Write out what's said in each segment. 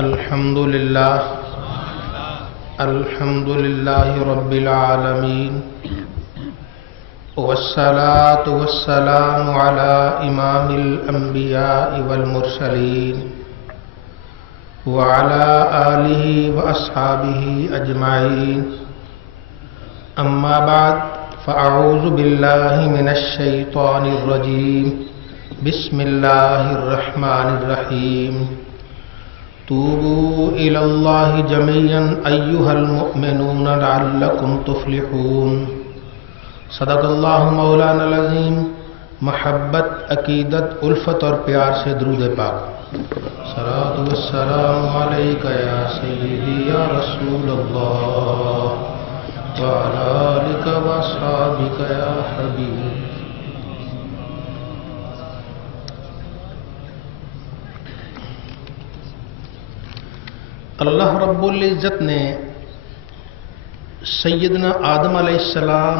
الحمد للہ رب العالمین والصلاة والسلام على امام الانبیاء والمرسلین وعلى آلہ واصحابہ اجمعین اما بعد فاعوذ باللہ من الشیطان الرجیم بسم اللہ الرحمن الرحیم توبوا إلى الله جميعا أيها المؤمنون لعلكم تفلحون صدق اللہ مولانا العظیم. محبت، عقیدت، الفت اور پیار سے درود پاک. صلاۃ والسلام علیک یا سیدی یا رسول اللہ وعلی آلک واصحابک یا حبیب. اللہ رب العزت نے سیدنا آدم علیہ السلام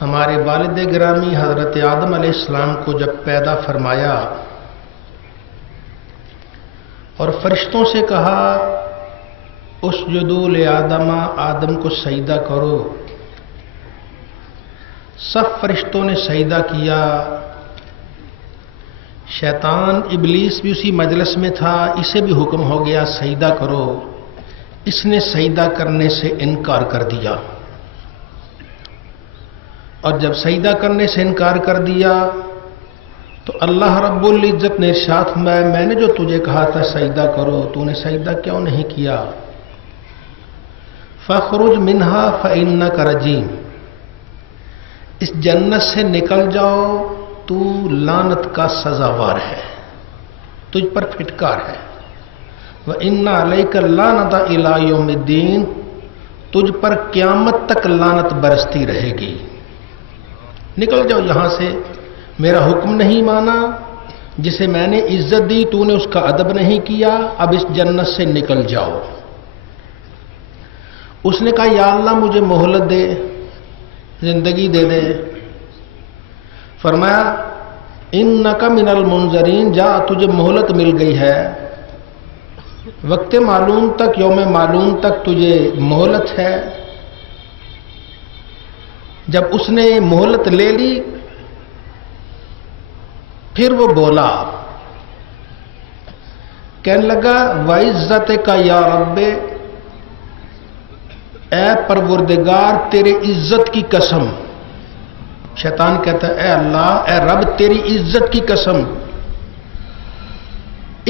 ہمارے والد گرامی حضرت آدم علیہ السلام کو جب پیدا فرمایا اور فرشتوں سے کہا اسجدوا لآدم، آدم کو سجدہ کرو، سب فرشتوں نے سجدہ کیا. شیطان ابلیس بھی اسی مجلس میں تھا، اسے بھی حکم ہو گیا سجدہ کرو. اس نے سجدہ کرنے سے انکار کر دیا، اور جب سجدہ کرنے سے انکار کر دیا تو اللہ رب العزت نے ارشاد فرمایا میں نے جو تجھے کہا تھا سجدہ کرو تو نے سجدہ کیوں نہیں کیا؟ فاخرج منہا فإنک رجیم، اس جنت سے نکل جاؤ، تو لعنت کا سزاوار ہے، تجھ پر پھٹکار ہے. وَإِنَّ عَلَيْكَ اللَّعْنَةَ إِلَىٰ يَوْمِ الدِّينِ، تجھ پر قیامت تک لعنت برستی رہے گی. نکل جاؤ یہاں سے، میرا حکم نہیں مانا، جسے میں نے عزت دی تو نے اس کا ادب نہیں کیا، اب اس جنت سے نکل جاؤ. اس نے کہا یا اللہ مجھے مہلت دے، زندگی دے دے. فرمایا انک من المنظرین، جا تجھے مہلت مل گئی ہے، وقت معلوم تک، یوم معلوم تک تجھے مہلت ہے. جب اس نے مہلت لے لی پھر وہ بولا، کہنے لگا وعزتک یا رب، اے پروردگار تیرے عزت کی قسم. شیطان کہتا ہے اے اللہ، اے رب تیری عزت کی قسم،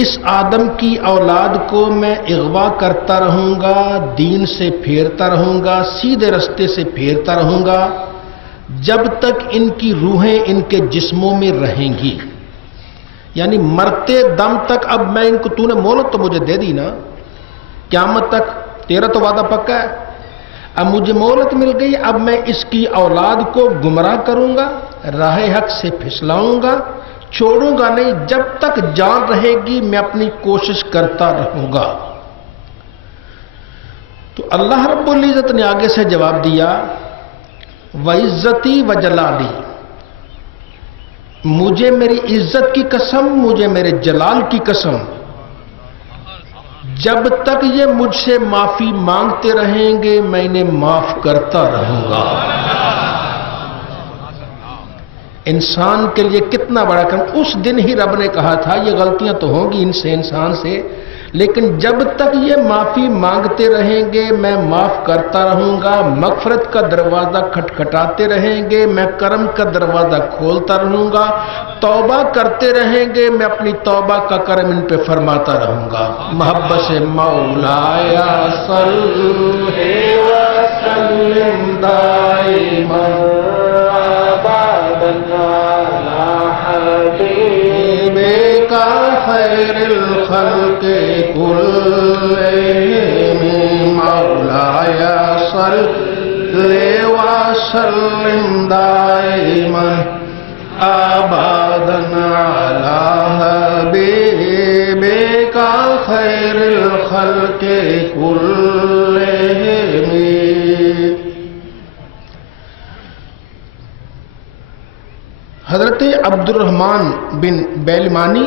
اس آدم کی اولاد کو میں اغوا کرتا رہوں گا، دین سے پھیرتا رہوں گا، سیدھے رستے سے پھیرتا رہوں گا جب تک ان کی روحیں ان کے جسموں میں رہیں گی. یعنی مرتے دم تک. اب میں ان کو، تو نے مہلت تو مجھے دے دی نا، قیامت تک تیرا تو وعدہ پکا ہے، اب مجھے مہلت مل گئی، اب میں اس کی اولاد کو گمراہ کروں گا، راہ حق سے پھسلاؤں گا، چھوڑوں گا نہیں، جب تک جان رہے گی میں اپنی کوشش کرتا رہوں گا. تو اللہ رب العزت نے آگے سے جواب دیا وعزتی وجلالی، مجھے میری عزت کی قسم، مجھے میرے جلال کی قسم، جب تک یہ مجھ سے معافی مانگتے رہیں گے میں انہیں معاف کرتا رہوں گا. انسان کے لیے کتنا بڑا کرم. اس دن ہی رب نے کہا تھا یہ غلطیاں تو ہوں گی ان سے، انسان سے، لیکن جب تک یہ معافی مانگتے رہیں گے میں معاف کرتا رہوں گا. مغفرت کا دروازہ کھٹکھٹاتے رہیں گے میں کرم کا دروازہ کھولتا رہوں گا. توبہ کرتے رہیں گے میں اپنی توبہ کا کرم ان پہ فرماتا رہوں گا. محبت سے مولایا صلی وسلم دائما ابدا علی حبیبک خیر الخلق كلهم مولایا صلی وسلم دائما ابدا علی حبیبک خیر الخلق كلهم. حضرت عبد الرحمن بن بیلمانی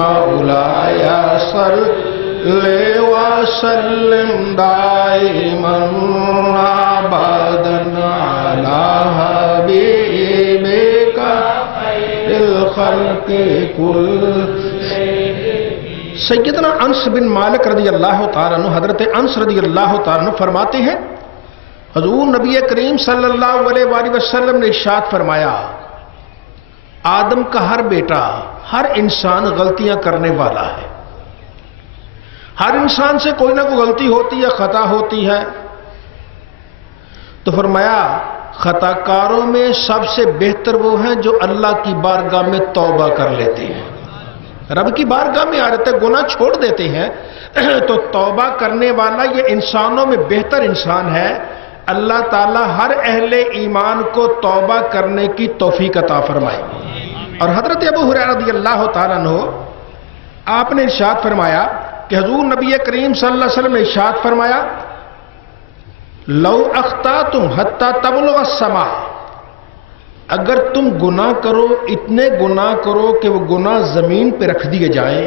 مولاي صل وسلم دائما ابدا على حبيبك الخلق كل. سیدنا انس بن مالک رضی اللہ تعالیٰ عنہ، حضرت انس رضی اللہ تعالیٰ عنہ فرماتے ہیں حضور نبی کریم صلی اللہ علیہ وآلہ وسلم نے ارشاد فرمایا آدم کا ہر بیٹا، ہر انسان غلطیاں کرنے والا ہے. ہر انسان سے کوئی نہ کوئی غلطی ہوتی ہے، خطا ہوتی ہے. تو فرمایا خطا کاروں میں سب سے بہتر وہ ہیں جو اللہ کی بارگاہ میں توبہ کر لیتے ہیں، رب کی بارگاہ میں آ رہتے گناہ چھوڑ دیتے ہیں. تو توبہ کرنے والا یہ انسانوں میں بہتر انسان ہے. اللہ تعالی ہر اہل ایمان کو توبہ کرنے کی توفیق عطا فرمائے. اور حضرت ابو ہریرہ رضی اللہ تعالیٰ عنہ آپ نے ارشاد فرمایا کہ حضور نبی کریم صلی اللہ علیہ وسلم نے ارشاد فرمایا لو اخطأتم حتی تبلغ السماء، اگر تم گناہ کرو، اتنے گناہ کرو کہ وہ گناہ زمین پہ رکھ دیے جائیں،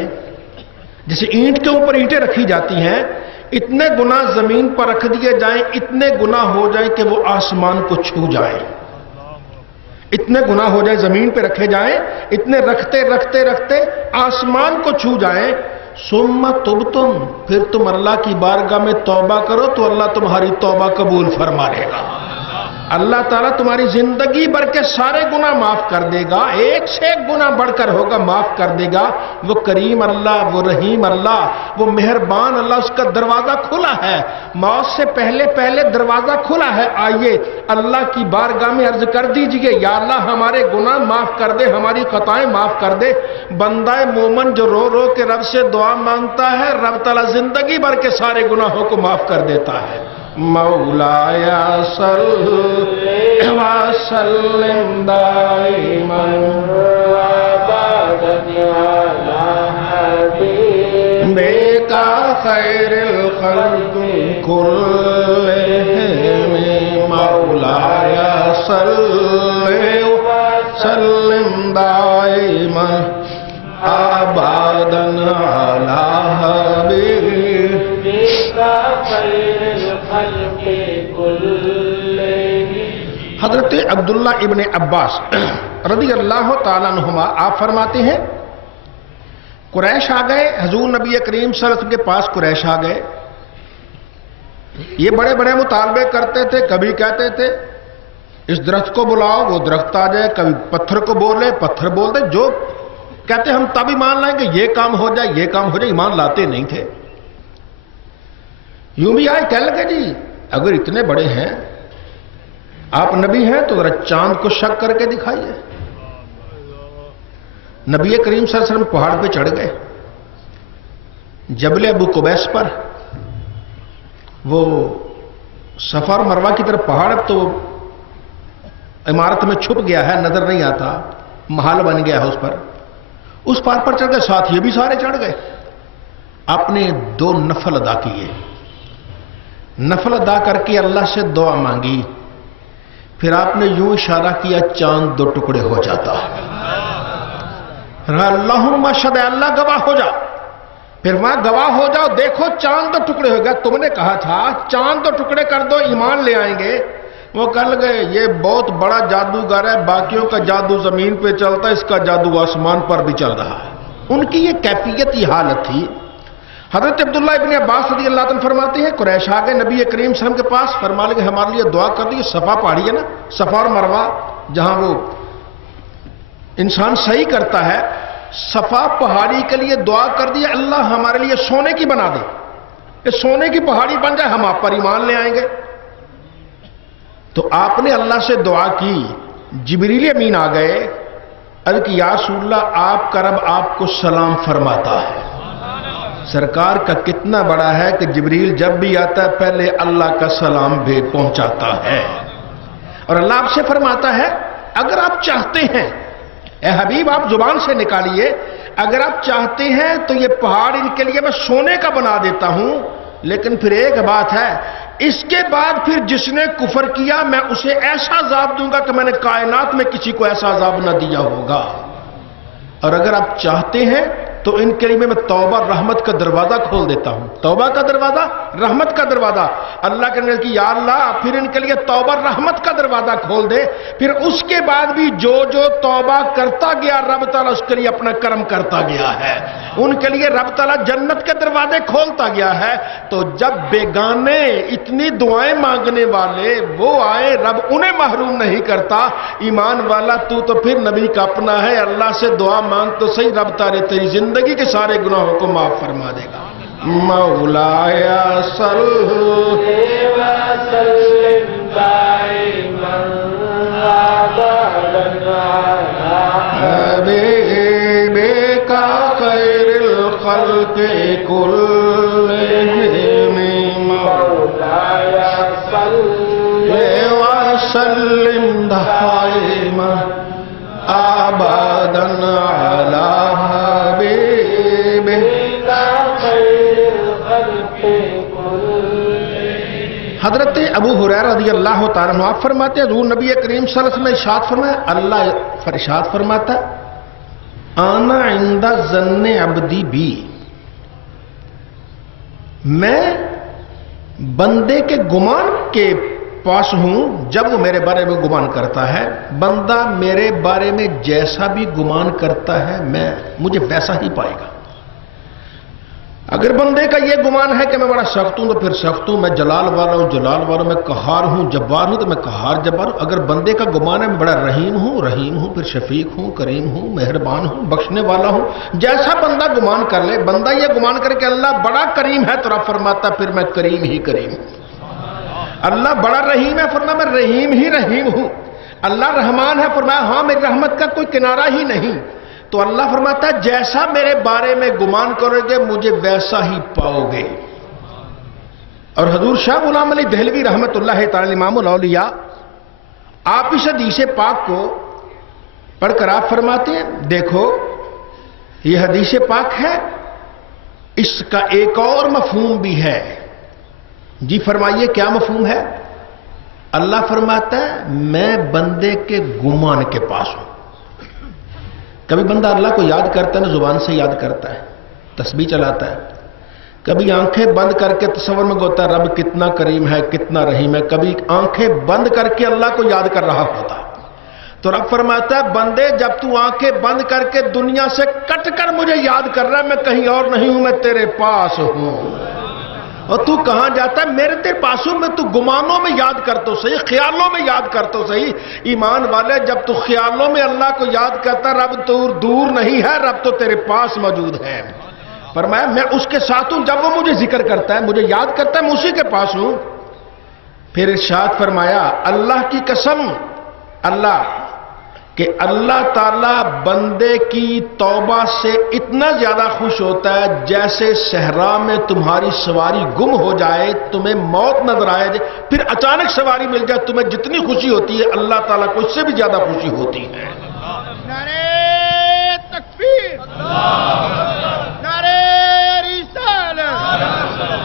جیسے اینٹ کے اوپر اینٹیں رکھی جاتی ہیں، اتنے گناہ زمین پر رکھ دیے جائیں، اتنے گناہ ہو جائیں کہ وہ آسمان کو چھو جائیں. اتنے گناہ ہو جائیں زمین پہ رکھے جائیں، اتنے رکھتے رکھتے رکھتے آسمان کو چھو جائیں. ثم تبتم، پھر تم اللہ کی بارگاہ میں توبہ کرو تو اللہ تمہاری توبہ قبول فرما لے گا. اللہ تعالیٰ تمہاری زندگی بھر کے سارے گناہ معاف کر دے گا، ایک سے ایک گناہ بڑھ کر ہوگا معاف کر دے گا. وہ کریم اللہ، وہ رحیم اللہ، وہ مہربان اللہ، اس کا دروازہ کھلا ہے. موت سے پہلے پہلے دروازہ کھلا ہے. آئیے اللہ کی بارگاہ میں عرض کر دیجئے یا اللہ ہمارے گناہ معاف کر دے، ہماری خطائیں معاف کر دے. بندہ مومن جو رو رو کے رب سے دعا مانگتا ہے، رب تعالیٰ زندگی بھر کے سارے گناہوں کو معاف کر دیتا ہے. مولاي صل وسلم دائما ابدا على حبيبك خير الخلق كلهم. مولاي صل وسلم دائما ابدا على حبيبك خير. حضرت عبداللہ ابن عباس رضی اللہ تعالیٰ عنہما آپ فرماتے ہیں قریش آ گئے حضور نبی کریم صلی اللہ علیہ وسلم کے پاس. قریش آ گئے، یہ بڑے بڑے مطالبے کرتے تھے. کبھی کہتے تھے اس درخت کو بلاؤ، وہ درخت آ جائے. کبھی پتھر کو بولے، پتھر بول دے. جو کہتے ہم تب ایمان لائیں گے، یہ کام ہو جائے، یہ کام ہو جائے. ایمان لاتے نہیں تھے. یوں بھی آئے کہنے لگے جی اگر اتنے بڑے ہیں، آپ نبی ہیں تو ذرا چاند کو شک کر کے دکھائیے. نبی کریم صلی اللہ علیہ وسلم پہاڑ پہ چڑھ گئے، جبل ابو قبیس پر. وہ صفا اور مروہ کی طرف پہاڑ تو عمارت میں چھپ گیا ہے، نظر نہیں آتا، محل بن گیا ہے اس پر. اس پہاڑ پر چڑھ گئے، ساتھ یہ بھی سارے چڑھ گئے. آپ نے 2 نفل ادا کیے. نفل ادا کر کے اللہ سے دعا مانگی. پھر آپ نے یوں اشارہ کیا چاند 2 ٹکڑے ہو جاتا. اللہم اشہد، اللہ گواہ ہو جا. پھر وہاں گواہ ہو جاؤ، دیکھو چاند 2 ٹکڑے ہو گیا. تم نے کہا تھا چاند 2 ٹکڑے کر دو ایمان لے آئیں گے. وہ کہہ گئے یہ بہت بڑا جادوگر ہے، باقیوں کا جادو زمین پہ چلتا ہے، اس کا جادو آسمان پر بھی چل رہا ہے. ان کی یہ کیفیت، یہ حالت تھی. حضرت عبداللہ ابن عباس رضی اللہ عنہ فرماتے ہیں قریش آ گئے نبی کریم صلی اللہ علیہ وسلم کے پاس. فرما لگے ہمارے لیے دعا کر دی. صفا پہاڑی ہے نا، صفا اور مروہ جہاں وہ انسان صحیح کرتا ہے، صفا پہاڑی کے لیے دعا کر دی اللہ ہمارے لیے سونے کی بنا دے، کہ سونے کی پہاڑی بن جائے، ہم آپ پر ایمان لے آئیں گے. تو آپ نے اللہ سے دعا کی. جبریل امین آ گئے، عرض کی یا رسول اللہ آپ کا رب آپ کو سلام فرماتا ہے. سرکار کا کتنا بڑا ہے کہ جبریل جب بھی آتا ہے پہلے اللہ کا سلام بھی پہنچاتا ہے. اور اللہ آپ سے فرماتا ہے اگر آپ چاہتے ہیں، اے حبیب آپ زبان سے نکالیے، اگر آپ چاہتے ہیں تو یہ پہاڑ ان کے لیے میں سونے کا بنا دیتا ہوں. لیکن پھر ایک بات ہے، اس کے بعد پھر جس نے کفر کیا میں اسے ایسا عذاب دوں گا کہ میں نے کائنات میں کسی کو ایسا عذاب نہ دیا ہوگا. اور اگر آپ چاہتے ہیں تو ان کے لیے میں توبہ رحمت کا دروازہ کھول دیتا ہوں. توبہ کا دروازہ، رحمت کا دروازہ. اللہ کے نبی کہ یا اللہ پھر ان کے لیے توبہ رحمت کا دروازہ کھول دے. پھر اس کے بعد بھی جو توبہ کرتا گیا رب تعالیٰ اس کے لیے اپنا کرم کرتا گیا ہے. ان کے لیے رب تعالیٰ جنت کے دروازے کھولتا گیا ہے. تو جب بیگانے اتنی دعائیں مانگنے والے وہ آئے، رب انہیں محروم نہیں کرتا. ایمان والا تو پھر نبی کا اپنا ہے. اللہ سے دعا مانگ تو صحیح، رب تعالیٰ تیری زندگی کے سارے گناہوں کو معاف فرما دے گا. مولایا صلی وسلم دائما ابدا حبیبک خیر الخلق کلہم مولایا صلی وسلم دائما ابدا علی حضرت ابو ہریرہ رضی اللہ تعالیٰ عنہ آپ فرماتے ہیں حضور نبی کریم صلی اللہ علیہ وسلم نے ارشاد فرمایا، اللہ ارشاد فرماتا انا عند ظن عبدی بی، میں بندے کے گمان کے پاس ہوں جب وہ میرے بارے میں گمان کرتا ہے. بندہ میرے بارے میں جیسا بھی گمان کرتا ہے مجھے ویسا ہی پائے گا. اگر بندے کا یہ گمان ہے کہ میں بڑا سخت ہوں تو پھر سخت ہوں، میں جلال والا ہوں جلال والا، میں قہار ہوں جبار ہوں تو میں قہار جبار ہوں. اگر بندے کا گمان ہے میں بڑا رحیم ہوں پھر شفیق ہوں کریم ہوں مہربان ہوں بخشنے والا ہوں. جیسا بندہ گمان کر لے. بندہ یہ گمان کر کہ اللہ بڑا کریم ہے تو رب فرماتا پھر میں کریم ہی کریم ہوں. اللہ بڑا رحیم ہے فرمایا میں رحیم ہی رحیم ہوں. اللہ رحمان ہے فرمایا ہاں میری رحمت کا کوئی کنارہ ہی نہیں. تو اللہ فرماتا ہے جیسا میرے بارے میں گمان کرو گے مجھے ویسا ہی پاؤ گے. اور حضور شاہ غلام علی دہلوی رحمت اللہ تعالی امام الاولیاء آپ اس حدیث پاک کو پڑھ کر آپ فرماتے ہیں دیکھو یہ حدیث پاک ہے، اس کا ایک اور مفہوم بھی ہے. جی فرمائیے کیا مفہوم ہے؟ اللہ فرماتا ہے میں بندے کے گمان کے پاس ہوں. کبھی بندہ اللہ کو یاد کرتا ہے نا، زبان سے یاد کرتا ہے، تسبیح چلاتا ہے. کبھی آنکھیں بند کر کے تصور میں ہوتا ہے رب کتنا کریم ہے کتنا رحیم ہے. کبھی آنکھیں بند کر کے اللہ کو یاد کر رہا ہوتا. تو رب فرماتا ہے بندے جب تو آنکھیں بند کر کے دنیا سے کٹ کر مجھے یاد کر رہا ہے، میں کہیں اور نہیں ہوں، میں تیرے پاس ہوں. اور تو کہاں جاتا ہے؟ میرے تیرے پاس ہوں. میں تو گمانوں میں یاد کرتا ہوں صحیح، خیالوں میں یاد کرتا ہوں صحیح. ایمان والے جب تو خیالوں میں اللہ کو یاد کرتا رب تو دور نہیں ہے، رب تو تیرے پاس موجود ہے. فرمایا میں اس کے ساتھ ہوں جب وہ مجھے ذکر کرتا ہے مجھے یاد کرتا ہے میں اسی کے پاس ہوں. پھر ارشاد فرمایا اللہ کی قسم اللہ کہ اللہ تعالیٰ بندے کی توبہ سے اتنا زیادہ خوش ہوتا ہے جیسے صحرا میں تمہاری سواری گم ہو جائے، تمہیں موت نظر آئے پھر اچانک سواری مل جائے، تمہیں جتنی خوشی ہوتی ہے اللہ تعالیٰ کو اس سے بھی زیادہ خوشی ہوتی ہے. نعرہ تکبیر، نعرہ رسالت،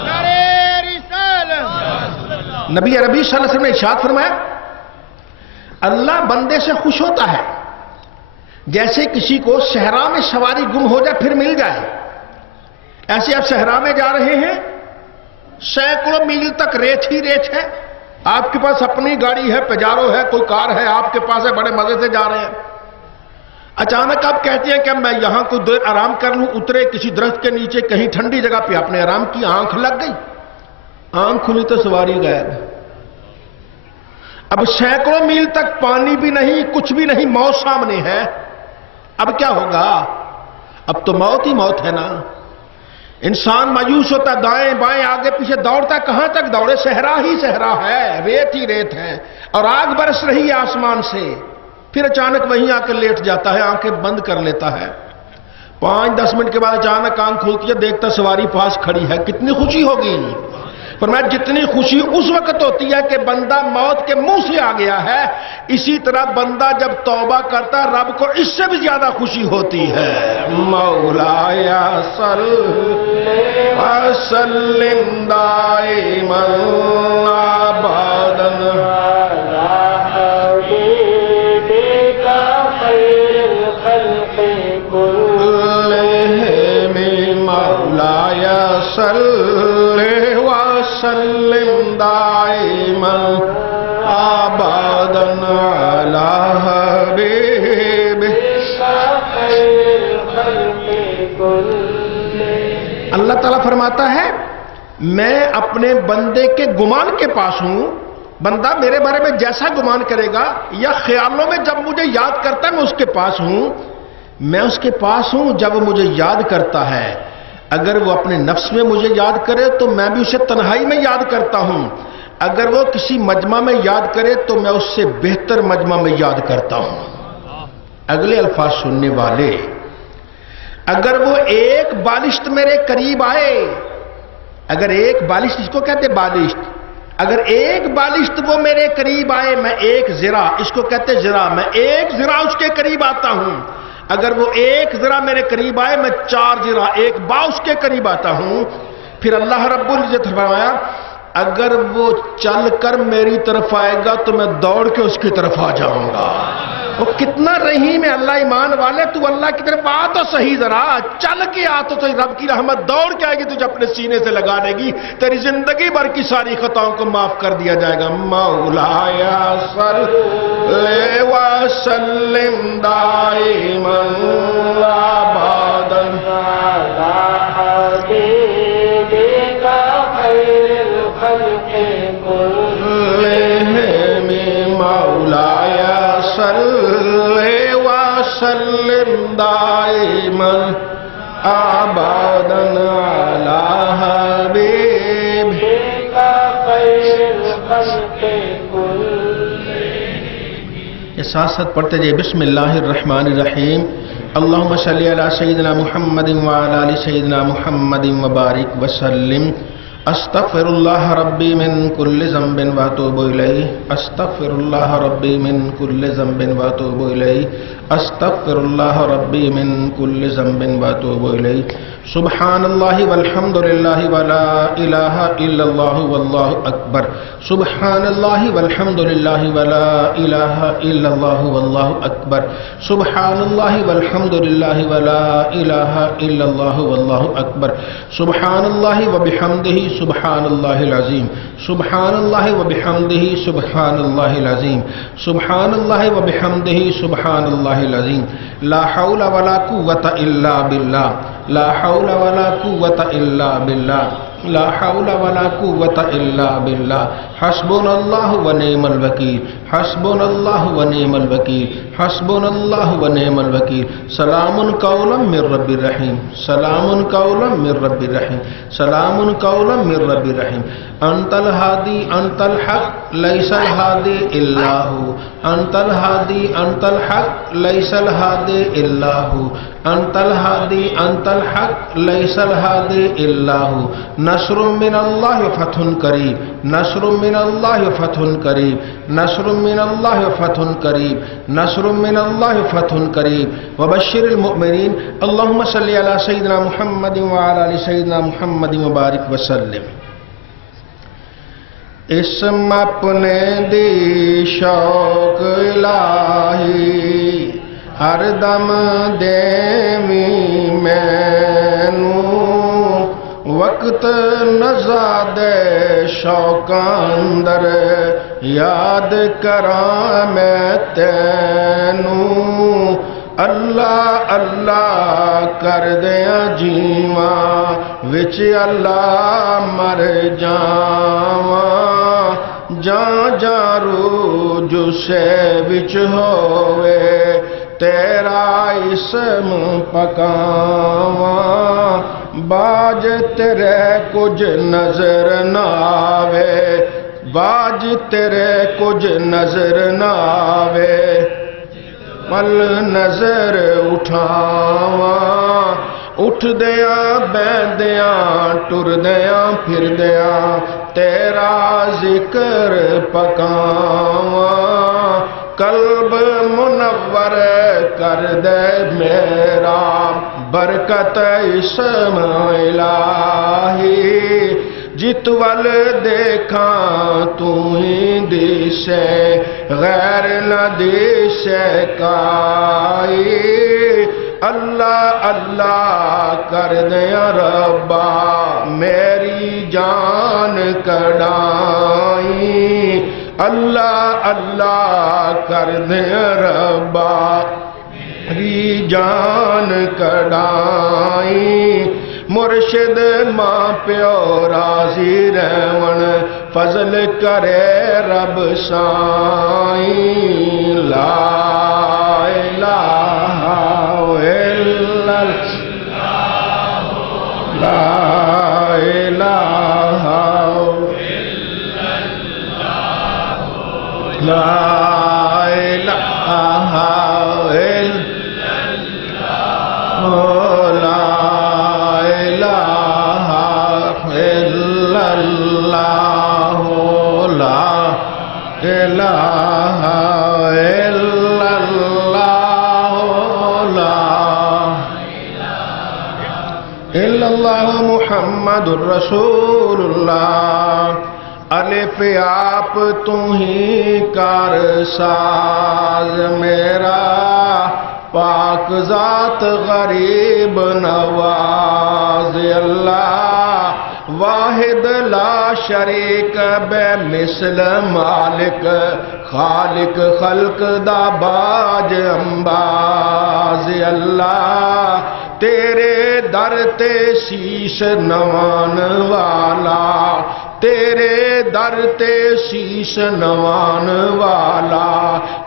نعرہ رسالت. نبی عربی صلی اللہ علیہ وسلم نے ارشاد فرمایا اللہ بندے سے خوش ہوتا ہے جیسے کسی کو صحرا میں سواری گم ہو جائے پھر مل جائے. ایسے آپ صحرا میں جا رہے ہیں، سینکڑوں میل تک ریت ہی ریت ہے، آپ کے پاس اپنی گاڑی ہے، پجارو ہے، کوئی کار ہے آپ کے پاس ہے، بڑے مزے سے جا رہے ہیں. اچانک آپ کہتے ہیں کہ میں یہاں کوئی دیر آرام کر لوں، اترے کسی درخت کے نیچے کہیں ٹھنڈی جگہ پہ آپ نے آرام کی، آنکھ لگ گئی، آنکھ کھلی تو سواری غائب. اب سینکڑوں میل تک پانی بھی نہیں کچھ بھی نہیں، موت سامنے ہے. اب کیا ہوگا؟ اب تو موت ہی موت ہے نا. انسان مایوس ہوتا، دائیں بائیں آگے پیچھے دوڑتا، کہاں تک دوڑے؟ صحرا ہی صحرا ہے، ریت ہی ریت ہے اور آگ برس رہی ہے آسمان سے. پھر اچانک وہیں آ کے لیٹ جاتا ہے، آنکھیں بند کر لیتا ہے. 5-10 منٹ کے بعد اچانک آنکھ کھلتی ہے، دیکھتا سواری پاس کھڑی ہے. کتنی خوشی ہوگی؟ فرمایا جتنی خوشی اس وقت ہوتی ہے کہ بندہ موت کے منہ سے آ گیا ہے، اسی طرح بندہ جب توبہ کرتا ہے رب کو اس سے بھی زیادہ خوشی ہوتی ہے. مولایا صلی وسلم دائما ابدا حبیبک خیر الخلق کلہم صلی وسلم دائما ابدا علی حبیبک اللہ تعالیٰ فرماتا ہے میں اپنے بندے کے گمان کے پاس ہوں. بندہ میرے بارے میں جیسا گمان کرے گا یا خیالوں میں جب مجھے یاد کرتا ہے میں اس کے پاس ہوں. میں اس کے پاس ہوں جب وہ مجھے یاد کرتا ہے. اگر وہ اپنے نفس میں مجھے یاد کرے تو میں بھی اسے تنہائی میں یاد کرتا ہوں. اگر وہ کسی مجمع میں یاد کرے تو میں اس سے بہتر مجمع میں یاد کرتا ہوں. اگلے الفاظ سننے والے، اگر وہ ایک بالشت میرے قریب آئے، اگر ایک بالشت، اس کو کہتے بالشت، اگر ایک بالشت وہ میرے قریب آئے، میں ایک ذرا، اس کو کہتے ذرا، میں ایک ذرا اس کے قریب آتا ہوں. اگر وہ ایک ذرا میرے قریب آئے میں 4 ذرا، ایک با اس کے قریب آتا ہوں. پھر اللہ رب العزت فرمایا اگر وہ چل کر میری طرف آئے گا تو میں دوڑ کے اس کی طرف آ جاؤں گا. وہ کتنا رحیم ہے اللہ. ایمان والے تو اللہ کی طرف آ تو صحیح، ذرا چل کے آ تو صحیح. رب کی رحمت دوڑ کے آئے گی، تجھے اپنے سینے سے لگا دے گی، تیری زندگی بھر کی ساری خطاؤں کو معاف کر دیا جائے گا. مولایا صلی وسلم دائما ابدا علی حبیبک خیر الخلق کلہم. مولایا صلی وسلم دائما ابدا علی حبیبک خیر الخلق کلہم. یہ ساتھ ساتھ پڑھتے جائے. بسم اللہ الرحمن الرحیم. اللہم صلی علی سیدنا محمد وعلی آل سیدنا محمد وبارک وسلم. استغفر اللہ ربی من کل ذنب واتوب الیہ. استغفر اللہ ربی من کل ذنب واتوب الیہ. استغفر اللہ ربی من کل ذنب واتوب الیہ. سبحان اللہ والحمد للہ ولا الہ الا اللہ واللہ اکبر. سبحان اللہ والحمد للہ ولا الہ الا اللہ واللہ اکبر. سبحان اللہ والحمد للہ ولا الہ الا اللہ واللہ اکبر. سبحان اللہ وبحمدہ سبحان اللہ العظیم. سبحان اللہ وبحمدہ سبحان اللہ العظیم. سبحان اللہ وبحمدہ سبحان اللہ العظیم. لا حول ولا قوة الا باللہ. لا حول ولا قوة الا باللہ. لا حول ولا قوة الا باللہ. حسبنا اللہ ونعم الوکیل. حسبنا اللہ ونعم الوکیل. حسبنا اللہ ونعم الوکیل. سلام قولا من رب الرحیم. سلام قولا من رب الرحیم. سلام قولا من رب الرحیم. انت الہادی انت الحق لیس الہادی الا ہو. انت الہادی انت الحق لیس الہادی الا ہو. انت الہادی انت الحق لیس الہادی الا ہو. نصر من اللہ فتح قریب. نصر من اللہ فتح قریب. نصر من اللہ فتح قریب. نصر من اللہ فتح قریب. وبشر المؤمنین. اللہم صلی علی سیدنا محمد وعلی آل سیدنا محمد وبارک وسلم. اسم اپنے دی شوق الہی ہر دم دیویں مینوں. وقت نزاد شوق اندر یاد کراں میں تینوں. اللہ اللہ کر دیاں جیواں وچ اللہ مر جاواں. جاں جاں روح جسے وچ ہووے تیرا اسم پکاواں. باج تیرے کچھ نظر نہ آوے. باج تیرے کچھ نظر نہ آوے. پل نظر اٹھاواں. اٹھ دیاں بیندیاں ٹر دیاں پھر دیاں تیرا ذکر پکاواں. قلب منور کر دے میرا برکت اسم الہی. جت ول دیکھاں تو ہی دیسے غیر نہ دیسے کائی. اللہ اللہ کر دیا ربا میری جان کڑائی اللہ اللہ کر دیا ربا میری جان کڑائی مرشد ماں پیو راضی رہون فضل کرے رب سائیں لا الہ الا اللہ لا الہ الا اللہ لا الہ الا اللہ لا الہ الا اللہ لا الا اللہ محمد الرسول اللہ الف آپ تم ہی کار ساز میرا پاک ذات غریب نواز اللہ واحد لا شریک بے مثل مالک خالق خلق دا باج انباز اللہ تیرے در تے شیش نوان والا تیرے در تے شیش نوان والا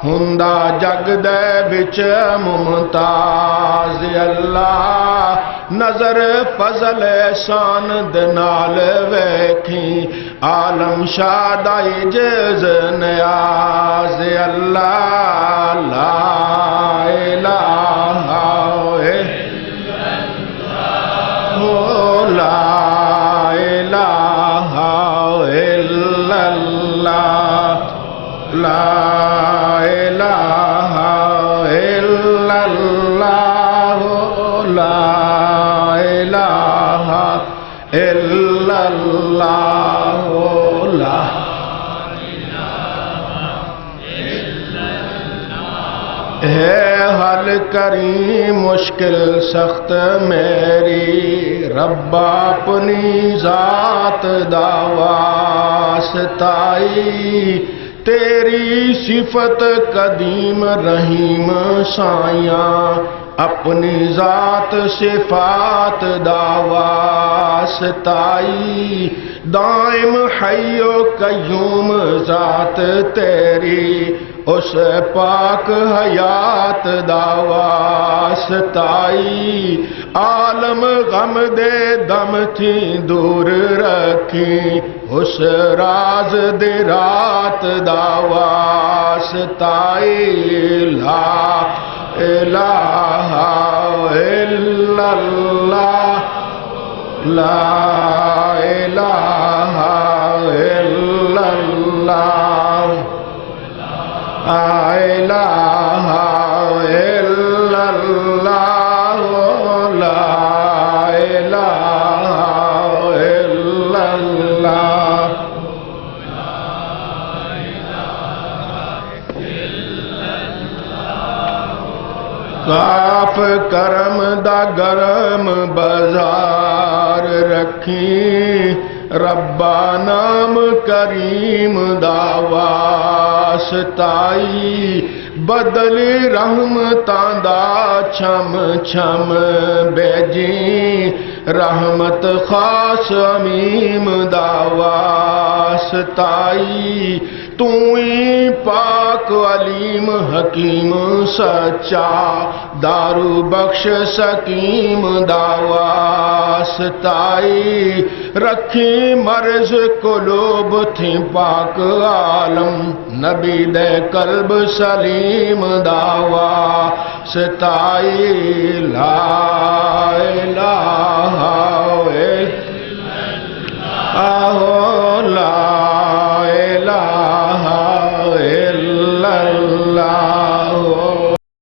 ہندا جگ دے بچ ممتاز اللہ نظر فضل احسان دنال ویکھی عالم شادائی جز نیاز اللہ لا الہ الا اللہ لا الہ الا اللہ لا الہ الا اللہ لا الہ الا اللہ لا ہے حل کری مشکل سخت میری رب اپنی ذات دا واسطائی تیری صفت قدیم رحیم سائیاں اپنی ذات صفات دا واسطائی دائم حی و قیوم ذات تیری اس پاک حیات دا واسطائی عالم غم دے دم تھی دور رکھی اس راز دے رات دا واسطائی لا الہ الا اللہ لا الہ الا اللہ لا الہ الا اللہ لا الہ الا اللہ کاف کرم دا گرم بازار رکھی ربا نام کریم دا واسطائی بدل رحمتاں دا چھم چھم بیجی رحمت خاص امیم دا واسطائی تو ہی پاک علیم حکیم سچا دارو بخش سکیم دا واسطائی رکھی مرض قلوب تھی پاک عالم نبی دے قلب سلیم دا واسطائی لا الہ